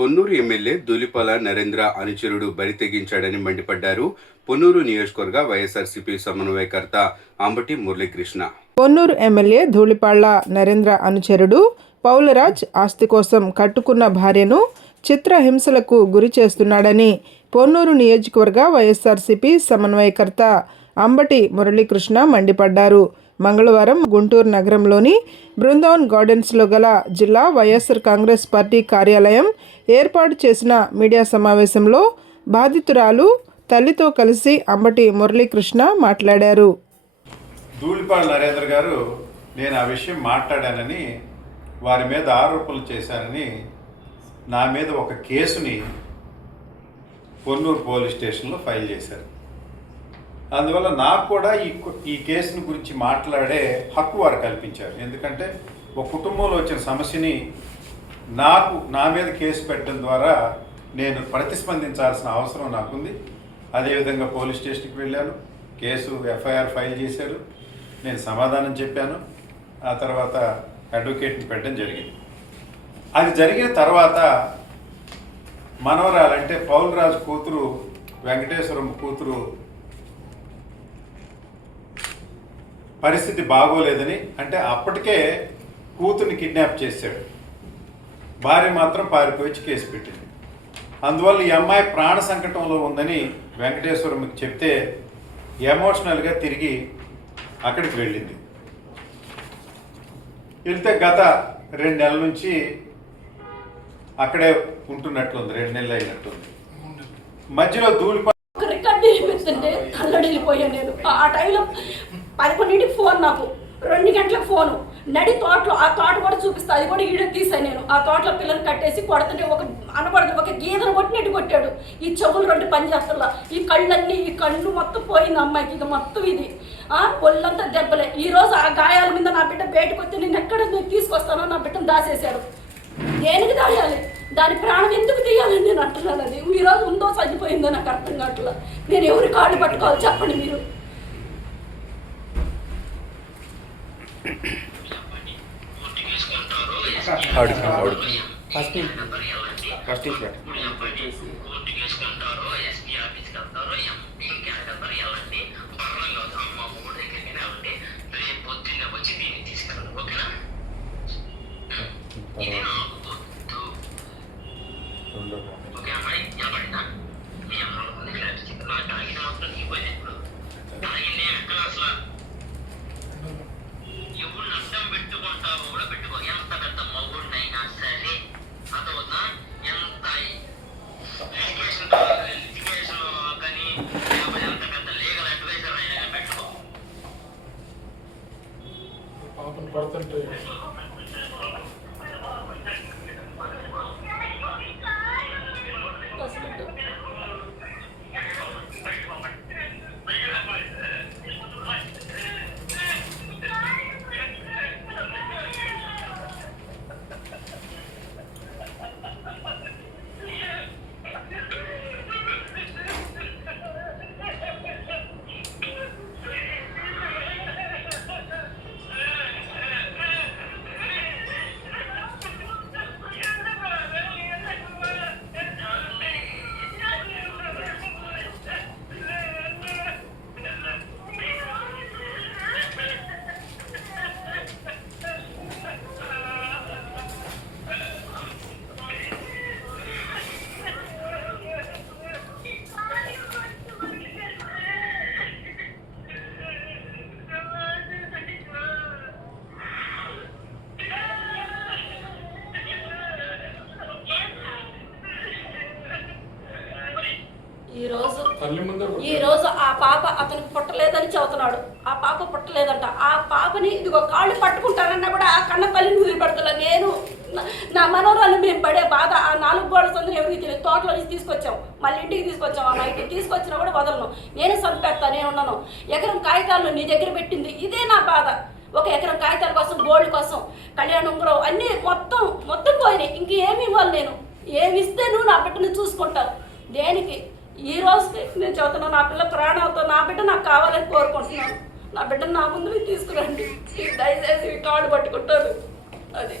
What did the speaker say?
Ponnuru MLA Dhulipala Narendra అనుచరుడు బరి తెగించాడని మండిపడ్డారు పొన్నూరు నియోజకవర్గ వైఎస్ఆర్సీపీ సమన్వయకర్త అంబటి మురళీకృష్ణ. పొన్నూరు ఎమ్మెల్యే ధూళిపాళ్ల నరేంద్ర అనుచరుడు పౌలరాజ్ ఆస్తి కోసం కట్టుకున్న భార్యను చిత్రహింసలకు గురి చేస్తున్నాడని పొన్నూరు నియోజకవర్గ వైఎస్ఆర్సీపీ సమన్వయకర్త అంబటి మురళీకృష్ణ మండిపడ్డారు. మంగళవారం గుంటూరు నగరంలోని బృందావన్ గార్డెన్స్లో గల జిల్లా వైఎస్ఆర్ కాంగ్రెస్ పార్టీ కార్యాలయం ఏర్పాటు చేసిన మీడియా సమావేశంలో బాధితురాలు తల్లితో కలిసి అంబటి మురళీకృష్ణ మాట్లాడారు. ధూళిపాల నరేంద్ర గారు నేను ఆ విషయం మాట్లాడానని, వారి మీద ఆరోపణలు చేశారని నా మీద ఒక కేసుని పొన్నూరు పోలీస్ స్టేషన్లో ఫైల్ చేశారు. అందువల్ల నాకు కూడా ఈ కేసుని గురించి మాట్లాడే హక్కు వారు కల్పించారు. ఎందుకంటే ఒక కుటుంబంలో వచ్చిన సమస్యని నా మీద కేసు పెట్టడం ద్వారా నేను ప్రతిస్పందించాల్సిన అవసరం నాకుంది. అదేవిధంగా పోలీస్ స్టేషన్కి వెళ్ళాను, కేసు ఎఫ్ఐఆర్ ఫైల్ చేశారు, నేను సమాధానం చెప్పాను. ఆ తర్వాత అడ్వకేట్ని పెట్టడం జరిగింది. అది జరిగిన తర్వాత మనవరాలంటే పౌలరాజు కూతురు, వెంకటేశ్వరం కూతురు పరిస్థితి బాగోలేదని, అంటే అప్పటికే కూతుర్ని కిడ్నాప్ చేశాడు, భార్య మాత్రం పారిపోయి కేసు పెట్టింది. అందువల్ల ఈ అమ్మాయి ప్రాణ సంకటంలో ఉందని వెంకటేశ్వరంకి చెప్తే ఎమోషనల్గా తిరిగి అక్కడికి వెళ్ళింది. వెళ్తే గత 2 నెలల నుంచి అక్కడే ఉంటున్నట్లుంది, 2 నెలలు అయినట్టుంది. మధ్యలో కళ్ళడిపోయాను నేను. ఆ టైంలో 11ంటికి ఫోన్, నాకు 2 గంటలకు ఫోను. నడి తోటలో, ఆ తోట కూడా చూపిస్తా, అది కూడా ఈడ తీసాను నేను. ఆ తోటలో పిల్లలు కట్టేసి కొడుతుంటే ఒక గీదను కొట్టినట్టు కొట్టాడు. ఈ చెవులు 2 పనిచేస్తున్నా, ఈ కళ్ళన్నీ, ఈ కళ్ళు మొత్తం పోయింది అమ్మాయికి. ఇది మొత్తం ఇది ఒళ్ళంతా దెబ్బలే. ఈరోజు ఆ గాయాల మీద నా బిడ్డ బయటకు వస్తే నేను ఎక్కడ తీసుకొస్తానో నా బిడ్డను దాసేశారు. దేనికి దాయాలి? దాని ప్రాణం ఎందుకు తీయాలని నేను అంటున్నాను. అది ఈరోజు ఉందో చనిపోయిందో నాకు అర్థం కావట్లా. నేను ఎవరి కాళ్ళు పట్టుకోవాలి చెప్పండి మీరు. ఈ రోజు ఆ పాప అతనికి పుట్టలేదని చెబుతున్నాడు. ఆ పాప పుట్టలేదంట. ఆ పాపని ఇదిగో కాళ్ళు పట్టుకుంటానన్నా కూడా ఆ కన్న తల్లిని వదిలిపెడతా. నేను నా మనోరాలు మేము పడే బాధ ఆ 4 గోడల సందుని ఎవరికి తెలియదు. తోటలో నుంచి తీసుకొచ్చాం, మళ్ళీ ఇంటికి తీసుకొచ్చాం. ఆ ఇంటికి తీసుకొచ్చినా కూడా వదలను, నేను చంపేస్తా, నేను ఉన్నాను. ఎకరం కాగితాలు నీ దగ్గర పెట్టింది, ఇదే నా బాధ. ఒక ఎకరం కాగితాల కోసం, గోల్డ్ కోసం, కళ్యాణ ఉంగరం అన్నీ మొత్తం పోయినాయి. ఇంకేమి ఇవ్వాలి నేను? ఏమి ఇస్తే నువ్వు నా బిడ్డను చూసుకుంటావు? దేనికి? ఈ రోజుకి నేను చెబుతున్నాను, నా పిల్ల ప్రాణాలతో నా బిడ్డ నాకు కావాలని కోరుకుంటున్నాను. నా బిడ్డను నా ముందు తీసుకురండి, దయచేసి కాళ్ళు పట్టుకుంటారు. అది